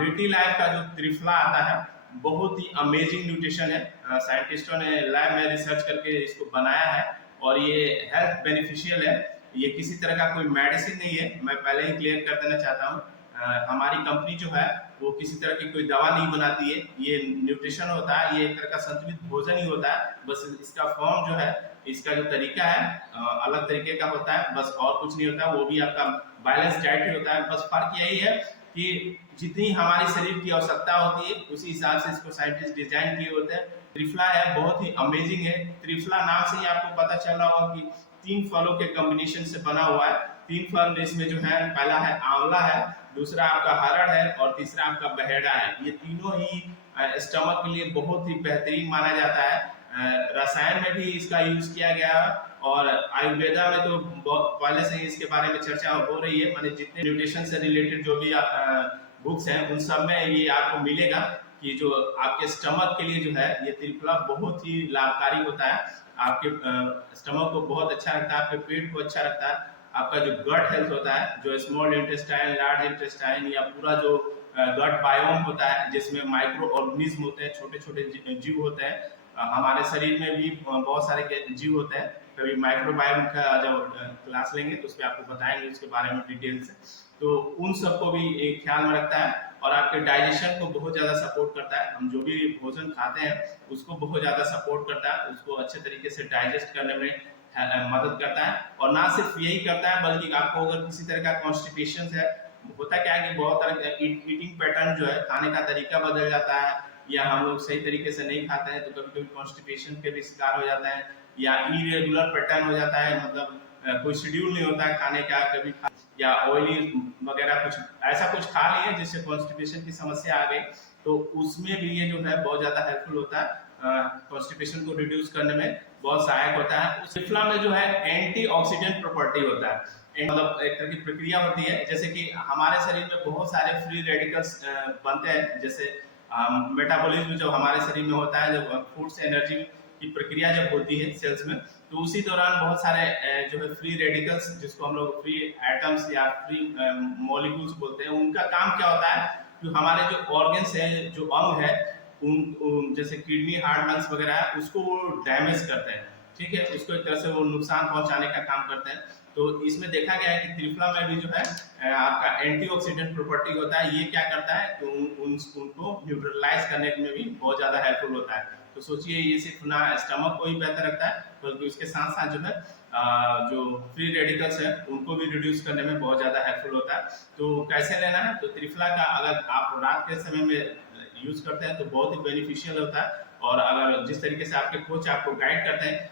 VT life का जो त्रिफला आता है बहुत ही अमेजिंग न्यूट्रिशन है। साइंटिस्टों ने लैब में रिसर्च करके इसको बनाया है और ये हेल्थ बेनिफिशियल है। ये किसी तरह का कोई मेडिसिन नहीं है, मैं पहले ही क्लियर कर देना चाहता हूँ। हमारी कंपनी जो है वो किसी तरह की कोई दवा नहीं बनाती है। ये न्यूट्रिशन होता है, ये एक तरह का संतुलित भोजन ही होता है। बस इसका फॉर्म जो है, इसका जो तरीका है अलग तरीके का होता है, बस और कुछ नहीं होता। वो भी आपका बैलेंस डाइट ही होता है। बस फर्क यही है कि जितनी हमारे शरीर की आवश्यकता होती है उसी हिसाब से इसको साइंटिस्ट डिजाइन किए होते हैं। त्रिफला है, बहुत ही अमेजिंग है। त्रिफला नाम से ही आपको पता चल रहा होगा कि 3 फलों के कॉम्बिनेशन से बना हुआ है। 3 फल इसमें जो है, पहला है आंवला है, दूसरा आपका हरड़ है और तीसरा आपका बहेड़ा है। ये तीनों ही स्टमक के लिए बहुत ही बेहतरीन माना जाता है। रसायन में भी इसका यूज किया गया है और आयुर्वेदा में तो बहुत पहले से ही इसके बारे में चर्चा हो रही है। माने जितने न्यूट्रिशन से रिलेटेड जो भी बुक्स हैं उन सब में ये आपको मिलेगा कि जो आपके स्टमक के लिए जो है ये त्रिफला बहुत ही लाभकारी होता है। आपके स्टमक को बहुत अच्छा रखता है, आपके पेट को अच्छा रखता है। आपका जो गट हेल्थ होता है, जो स्मॉल इंटेस्टाइन, लार्ज इंटेस्टाइन या पूरा जो गट बायोम होता है जिसमें माइक्रो ऑर्गेनिज्म होते हैं, छोटे छोटे जीव होते हैं। हमारे शरीर में भी बहुत सारे जीव होते हैं। कभी माइक्रोबायोम का जब क्लास लेंगे तो उस पर आपको बताएंगे उसके बारे में डिटेल से। तो उन सबको भी एक ख्याल में रखता है और आपके डाइजेशन को बहुत ज़्यादा सपोर्ट करता है। हम जो भी भोजन खाते हैं उसको बहुत ज़्यादा सपोर्ट करता है, उसको अच्छे तरीके से डाइजेस्ट करने में मदद करता है। और ना सिर्फ यही करता है बल्कि आपको अगर किसी तरह का कॉन्स्टिपेशन है, होता क्या है कि बहुत तरह ईटिंग पैटर्न जो है, खाने का तरीका बदल जाता है या हम लोग सही तरीके से नहीं खाते हैं तो कभी कभी कॉन्स्टिपेशन के भी शिकार हो जाता है या इरेगुलर पैटर्न हो जाता है। मतलब कोई शेड्यूल नहीं होता है खाने का, कभी या ऑयली वगैरह कुछ ऐसा कुछ खा लिए जिससे कॉन्स्टिपेशन की समस्या आ गई, तो उसमें भी ये जो है बहुत ज़्यादा हेल्पफुल होता है। कॉन्स्टिपेशन को रिड्यूस करने में बहुत सहायक होता है। त्रिफला में जो है एंटीऑक्सीडेंट प्रॉपर्टी होता है, मतलब एक तरह की प्रक्रिया होती है। जैसे कि हमारे शरीर में बहुत सारे फ्री रेडिकल्स बनते हैं, जैसे मेटाबॉलिज्म जब हमारे शरीर में होता है, जब फूड से एनर्जी की प्रक्रिया जब होती है सेल्स में, तो उसी दौरान बहुत सारे जो है फ्री रेडिकल्स, जिसको हम लोग फ्री एटम्स या फ्री मॉलिक्यूल्स बोलते हैं, उनका काम क्या होता है कि हमारे जो ऑर्गन्स है, जो अंग है, उन जैसे किडनी, हार्ट, लंग्स वगैरह, उसको वो डैमेज करते हैं। ठीक है, उसको एक तरह से वो नुकसान पहुंचाने का काम करते हैं। तो इसमें देखा गया है कि त्रिफला में भी जो है आपका एंटीऑक्सीडेंट प्रॉपर्टी होता है। ये क्या करता है तो उनको न्यूट्रलाइज करने में भी बहुत ज्यादा हेल्पफुल होता है। तो सोचिए, ये सिर्फ ना स्टमक को ही बेहतर रखता है बल्कि उसके साथ साथ जो है जो फ्री रेडिकल्स है उनको भी रिड्यूस करने में बहुत ज्यादा हेल्पफुल होता है। तो कैसे लेना है, तो त्रिफला का अगर आप रात के समय में यूज करते हैं तो बहुत ही बेनिफिशियल होता है। और अगर जिस तरीके से आपके कोच आपको गाइड करते हैं